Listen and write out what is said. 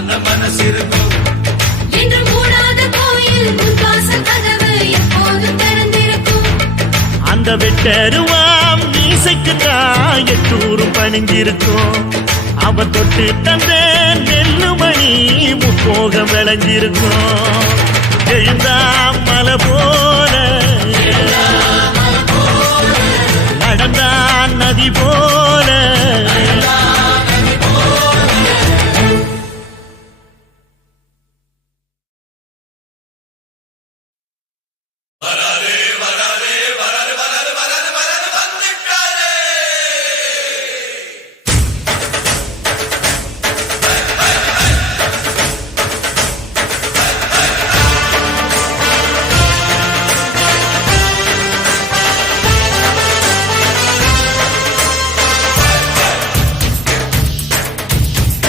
அந்த மனசு இருக்கும். என்று மூடாத கோயில் முன்வாசல் கதவு எப்போதும் திறந்திருக்கும். அந்த வெட்டருவாம் மீசைக்குத்தான் எட்டூரும் பணிஞ்சிருக்கும். அவ தொட்டு தந்த நெல்லுமணி முப்போகம் விளைஞ்சிருக்கும். எழுந்தா மலை போல நடந்தா நதி போல